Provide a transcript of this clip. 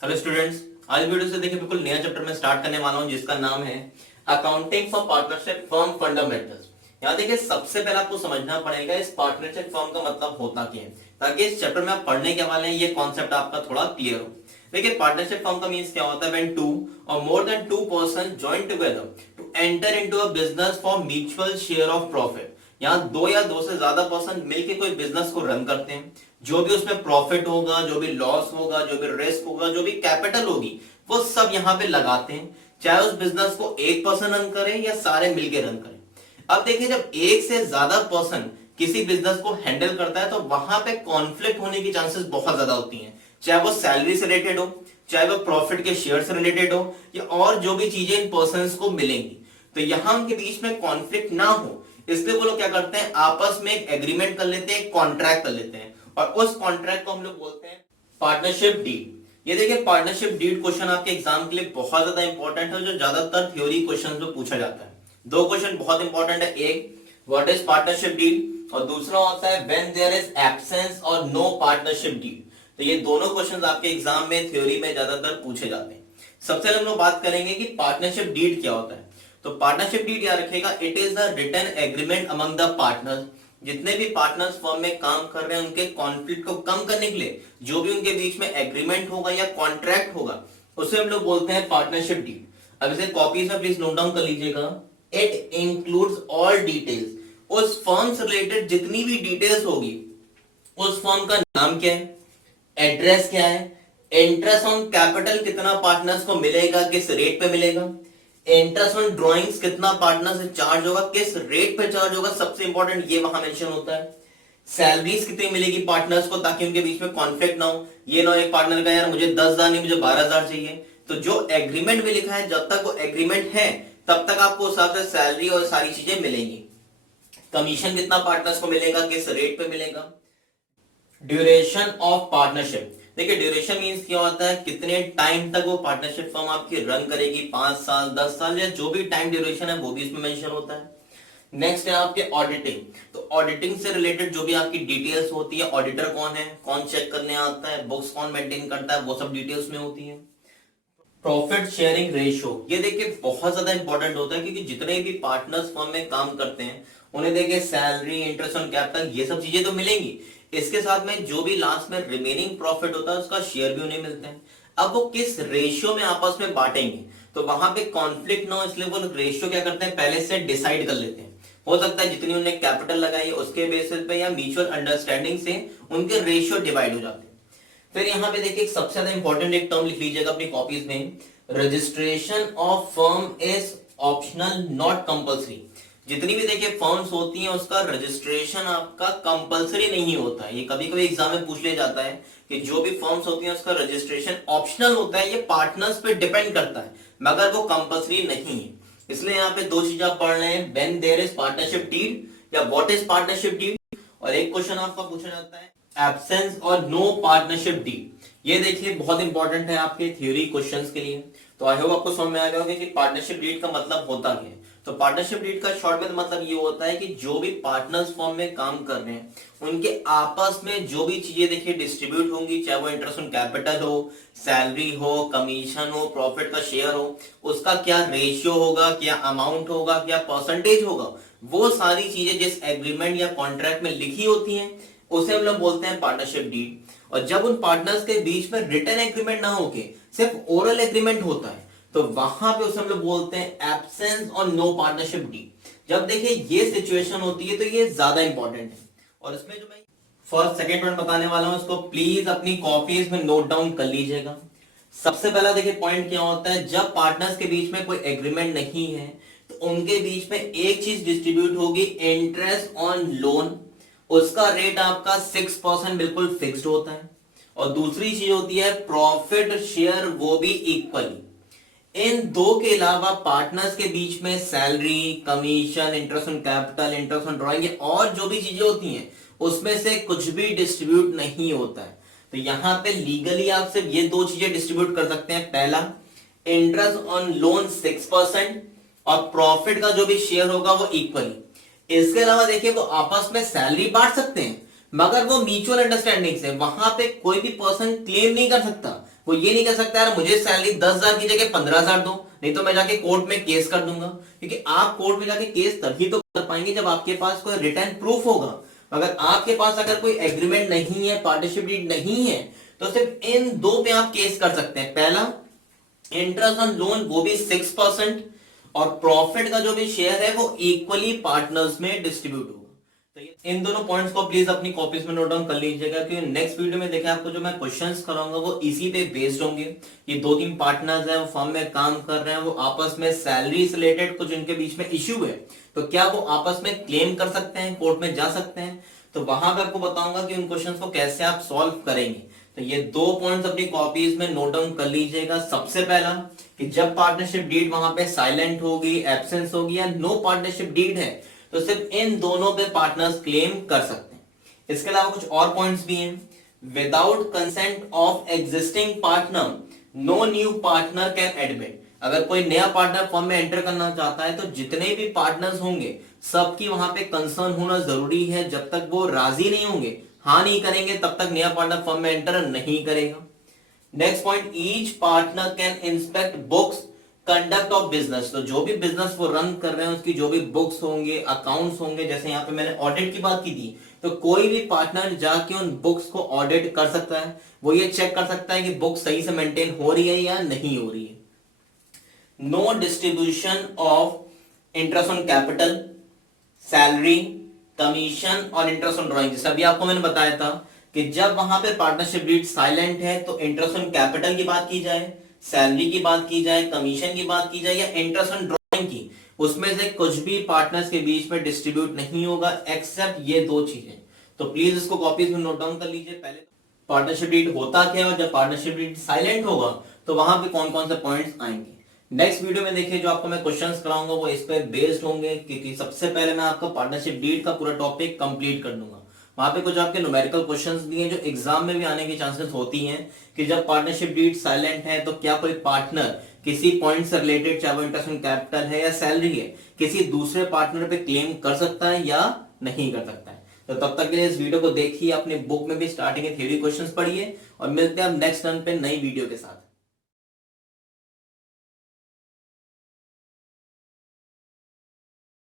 Hello students, आज video से देखिए बिल्कुल नया चैप्टर में स्टार्ट करने वाला हूं जिसका नाम है accounting for partnership firm fundamentals. यहाँ देखिए सबसे पहले आपको समझना पड़ेगा इस पार्टनरशिप फर्म का मतलब होता क्या है, ताकि इस चैप्टर में आप पढ़ने के वाले हैं ये कॉन्सेप्ट आपका थोड़ा क्लियर हो। देखिए पार्टनरशिप फर्म का मीन्स क्या होता है, व्हेन टू और more than two person join together to enter into a business for mutual share of profit. यहाँ दो या दो से ज्यादा पर्सन मिलकर कोई बिजनेस को रन करते हैं। जो भी उसमें प्रॉफिट होगा, जो भी लॉस होगा, जो भी रिस्क होगा, जो भी कैपिटल होगी, वो सब यहाँ पे लगाते हैं, चाहे उस बिजनेस को एक पर्सन रन करे या सारे मिलके रन करें। अब देखिए जब एक से ज्यादा पर्सन किसी बिजनेस को हैंडल करता है तो वहां पे कॉन्फ्लिक्ट होने की चांसेस बहुत ज्यादा होती हैं, चाहे वो सैलरी से रिलेटेड हो, चाहे वो प्रॉफिट के शेयर से रिलेटेड हो, या और जो भी चीजें इन पर्सन को मिलेंगी। तो यहां उनके बीच में कॉन्फ्लिक्ट ना हो इसलिए वो लोग क्या करते हैं, आपस में एक एग्रीमेंट कर लेते हैं, कॉन्ट्रैक्ट कर लेते हैं, और उस कॉन्ट्रैक्ट को हम लोग बोलते हैं पार्टनरशिप डीड। ये देखिए पार्टनरशिप डीड क्वेश्चन आपके एग्जाम के लिए बहुत ज्यादा इंपॉर्टेंट है, जो ज्यादातर थ्योरी क्वेश्चन में पूछा जाता है। दो क्वेश्चन बहुत इंपॉर्टेंट है, एक व्हाट इज पार्टनरशिप डीड और दूसरा होता है व्हेन देयर इज एब्सेंस और नो पार्टनरशिप डीड। तो ये दोनों क्वेश्चन आपके एग्जाम में थ्योरी में ज्यादातर पूछे जाते हैं। सबसे पहले हम लोग बात करेंगे कि पार्टनरशिप डीड क्या होता है। तो पार्टनरशिप डीड याद रखिएगा, it is the written agreement among the partners. जितने भी पार्टनर्स फर्म में काम कर रहे हैं उनके कॉन्फ्लिक्ट को कम करने के लिए जो भी उनके बीच में एग्रीमेंट होगा या कॉन्ट्रैक्ट होगा उसे हम लोग बोलते हैं पार्टनरशिप डीड। अब इसे कॉपीज में प्लीज नोट डाउन कर लीजिएगा। इट इंक्लूड्स ऑल डिटेल्स, उस फर्म से रिलेटेड जितनी भी डिटेल्स होगी, उस फर्म का नाम क्या है, एड्रेस क्या है, इंटरेस्ट ऑन कैपिटल कितना पार्टनर्स को मिलेगा, किस रेट पे मिलेगा, इंटरेस्ट ऑन ड्रॉइंग्स कितना पार्टनर से चार्ज होगा, किस रेट पे चार्ज होगा, सबसे इंपॉर्टेंट ये वहां मेंशन होता है। सैलरीज कितनी मिलेगी पार्टनर्स को ताकि उनके बीच में कॉन्फ्लिक्ट ना हो, ये ना हो एक पार्टनर का यार मुझे 10,000 नहीं मुझे 12,000 चाहिए। तो जो एग्रीमेंट में लिखा है जब तक वो एग्रीमेंट है तब तक आपको उस हिसाब से सैलरी और सारी चीजें मिलेंगी। कमीशन कितना पार्टनर्स को मिलेगा, किस रेट पे मिलेगा। ड्यूरेशन ऑफ पार्टनरशिप, देखिए ड्यूरेशन मींस क्या होता है, कितने टाइम तक वो पार्टनरशिप फर्म आपकी रन करेगी, 5 साल 10 साल या जो भी टाइम ड्यूरेशन है वो भी इसमें मेंशन होता है। नेक्स्ट है आपके ऑडिटिंग। तो ऑडिटिंग से रिलेटेड जो भी आपकी डिटेल्स होती है, ऑडिटर कौन है, कौन चेक करने आता है, बुक्स कौन मेंटेन करता है, वो सब डिटेल्स में होती है। प्रॉफिट शेयरिंग रेशियो, ये देखिए बहुत ज्यादा इंपॉर्टेंट होता है क्योंकि जितने भी पार्टनर्स फर्म में काम करते हैं उन्हें देखिए सैलरी, इंटरेस्ट ऑन कैपिटल ये सब चीजें तो मिलेंगी, इसके साथ में जो भी लास्ट में रिमेनिंग प्रॉफिट होता है उसका शेयर भी उन्हें मिलते हैं। अब वो किस रेशियो में आपस में बांटेंगे तो वहां पे कॉन्फ्लिक्ट ना हो इसलिए वो रेशियो क्या करते हैं, पहले से डिसाइड कर लेते हैं। हो सकता है जितनी उन्हें कैपिटल लगाई उसके बेसिस पे या म्यूचुअल अंडरस्टैंडिंग से उनके रेशियो डिवाइड हो जाते हैं। फिर यहाँ पे देखिए सबसे ज्यादा इंपॉर्टेंट एक टर्म लिख लीजिएगा अपनी कॉपीज में, registration of firm is optional not compulsory. जितनी भी देखिए फर्म्स होती हैं उसका रजिस्ट्रेशन आपका कंपलसरी नहीं होता है। ये कभी कभी एग्जाम में पूछ लिया जाता है कि जो भी फर्म्स होती हैं उसका रजिस्ट्रेशन ऑप्शनल होता है, ये पार्टनर्स पे डिपेंड करता है मगर वो कंपलसरी नहीं है। इसलिए यहाँ पे दो चीज आप पढ़ रहे हैं, when there is partnership deed या व्हाट इज पार्टनरशिप डीड, और एक क्वेश्चन आपका पूछा जाता है एब्सेंस और नो पार्टनरशिप डीड। ये देखिए बहुत इंपॉर्टेंट है आपके थ्योरी क्वेश्चंस के लिए। तो आई होप आपको समझ में आ गया होगा कि पार्टनरशिप डीड का मतलब होता क्या है। तो पार्टनरशिप डीड का शॉर्ट में मतलब ये होता है कि जो भी पार्टनर्स फर्म में काम कर रहे हैं उनके आपस में जो भी चीजें देखिए डिस्ट्रीब्यूट होंगी, चाहे वो इंटरेस्ट ऑन कैपिटल हो, सैलरी हो, कमीशन हो, प्रॉफिट का शेयर हो, उसका क्या रेशियो होगा, क्या अमाउंट होगा, क्या परसेंटेज होगा, वो सारी चीजें जिस एग्रीमेंट या कॉन्ट्रैक्ट में लिखी होती हैं उसे हम लोग बोलते हैं पार्टनरशिप डीड। और जब उन पार्टनर्स के बीच में रिटन एग्रीमेंट ना होके सिर्फ ओरल एग्रीमेंट होता है तो वहां पे उसे हम लोग बोलते हैं एब्सेंस और नो पार्टनरशिप डीड। जब देखिए ये सिचुएशन होती है तो ये ज्यादा इंपॉर्टेंट है, और इसमें जो मैं फर्स्ट सेकंड पॉइंट बताने वाला हूं उसको प्लीज अपनी कॉपीज में नोट डाउन कर लीजिएगा। सबसे पहला देखिए पॉइंट क्या होता है, जब पार्टनर्स के बीच में कोई एग्रीमेंट नहीं है तो उनके बीच में एक चीज डिस्ट्रीब्यूट होगी, इंटरेस्ट ऑन लोन, उसका रेट आपका 6% बिल्कुल फिक्स्ड होता है, और दूसरी चीज होती है प्रॉफिट शेयर, वो भी इक्वली। इन दो के अलावा पार्टनर्स के बीच में salary, commission, interest on capital, interest on drawing और जो भी चीजें होती हैं उसमें से कुछ भी डिस्ट्रीब्यूट नहीं होता है। तो यहां पे लीगली आप सिर्फ ये दो चीजें डिस्ट्रीब्यूट कर सकते हैं, पहला इंटरेस्ट ऑन लोन 6% और प्रॉफिट का जो भी शेयर होगा वो इक्वली। इसके अलावा देखिए वो आपस में सैलरी बांट सकते हैं मगर वो म्यूचुअल अंडरस्टैंडिंग से, वहां पे कोई भी पर्सन क्लेम नहीं कर सकता वो ये नहीं कह सकता यार मुझे सैलरी 10,000 की जगह 15,000 दो, नहीं तो मैं जाके कोर्ट में केस कर दूंगा। क्योंकि आप कोर्ट में जाके केस तभी तो कर पाएंगे जब आपके पास कोई रिटर्न प्रूफ होगा। अगर आपके पास अगर कोई एग्रीमेंट नहीं है, पार्टनरशिप डीड नहीं है, तो सिर्फ इन दो पे आप केस कर सकते हैं। पहला, इंटरेस्ट ऑन लोन वो भी 6%, और प्रॉफिट का जो भी शेयर है वो इक्वली पार्टनर्स में डिस्ट्रीब्यूट होगा। तो इन दोनों पॉइंट्स को प्लीज अपनी कॉपीज में नोट डाउन कर लीजिएगा, क्योंकि नेक्स्ट वीडियो में देखें आपको जो मैं क्वेश्चंस कराऊंगा वो इसी पे बेस्ड होंगे। ये 2-3 पार्टनर्स हैं, वो फर्म में काम कर रहे हैं, वो आपस में सैलरी से रिलेटेड कुछ इनके बीच में इश्यू है, तो क्या वो आपस में क्लेम कर सकते हैं, कोर्ट में जा सकते हैं? तो वहां पर आपको बताऊंगा कि उन क्वेश्चंस को कैसे आप सॉल्व करेंगे। तो ये 2 पॉइंट्स अपनी कॉपीज में नोट डाउन कर लीजिएगा। सबसे पहला कि जब पार्टनरशिप डीड वहां पे साइलेंट होगी, एब्सेंस होगी या नो पार्टनरशिप डीड है, तो सिर्फ इन दोनों पे पार्टनर्स क्लेम कर सकते हैं। इसके अलावा कुछ और पॉइंट्स भी हैं। Without consent of existing partner no new partner can admit. अगर कोई नया पार्टनर फर्म में एंटर करना चाहता है तो जितने भी पार्टनर्स होंगे सबकी वहां पे कंसर्न होना जरूरी है। जब तक वो राजी नहीं होंगे, हाँ नहीं करेंगे, तब तक नया पार्टनर फर्म में एंटर नहीं करेगा। Next point, each partner can inspect books conduct of business. तो जो भी बिजनेस वो रन कर रहे हैं उसकी जो भी बुक्स होंगे, अकाउंट्स होंगे, जैसे यहाँ पे मैंने ऑडिट की बात की थी, तो कोई भी पार्टनर जाके उन बुक्स को ऑडिट कर सकता है। वो ये चेक कर सकता है कि बुक सही से मेंटेन हो रही है या नहीं हो रही है। No distribution of interest on capital, salary, commission और इंटरेस्ट ऑन ड्रॉइंग। जैसे अभी आपको मैंने बताया था कि जब वहां पे पार्टनरशिप डीड साइलेंट है तो इंटरेस्ट ऑन कैपिटल की बात की जाए, सैलरी की बात की जाए, कमीशन की बात की जाए या इंटरेस्ट ऑन ड्रॉइंग की, उसमें से कुछ भी पार्टनर्स के बीच में डिस्ट्रीब्यूट नहीं होगा एक्सेप्ट ये 2 चीजें। तो प्लीज इसको कॉपीज में नोट डाउन कर लीजिए। पहले पार्टनरशिप डीड होता क्या है और जब पार्टनरशिप डीड साइलेंट होगा तो वहां पे कौन कौन से पॉइंट्स आएंगे। नेक्स्ट वीडियो में देखिए जो आपको मैं क्वेश्चंस कराऊंगा वो इस पे बेस्ड होंगे, क्योंकि सबसे पहले मैं आपका पार्टनरशिप डीड का पूरा टॉपिक कंप्लीट कर दूंगा। वहां पे कुछ आपके न्यूमेरिकल क्वेश्चंस भी हैं जो एग्जाम में भी आने की चांसेस होती हैं कि जब पार्टनरशिप डीड साइलेंट है तो क्या कोई पार्टनर किसी पॉइंट से रिलेटेड, चाहे वो इंटरेस्ट ऑन कैपिटल है या सैलरी है, किसी दूसरे पार्टनर पे क्लेम कर सकता है या नहीं कर सकता है। तो तब तक के लिए इस वीडियो को देखिए, अपने बुक में भी स्टार्टिंग के थ्योरी क्वेश्चंस पढ़िए और मिलते हैं अब नेक्स्ट टर्न पे नई वीडियो के साथ।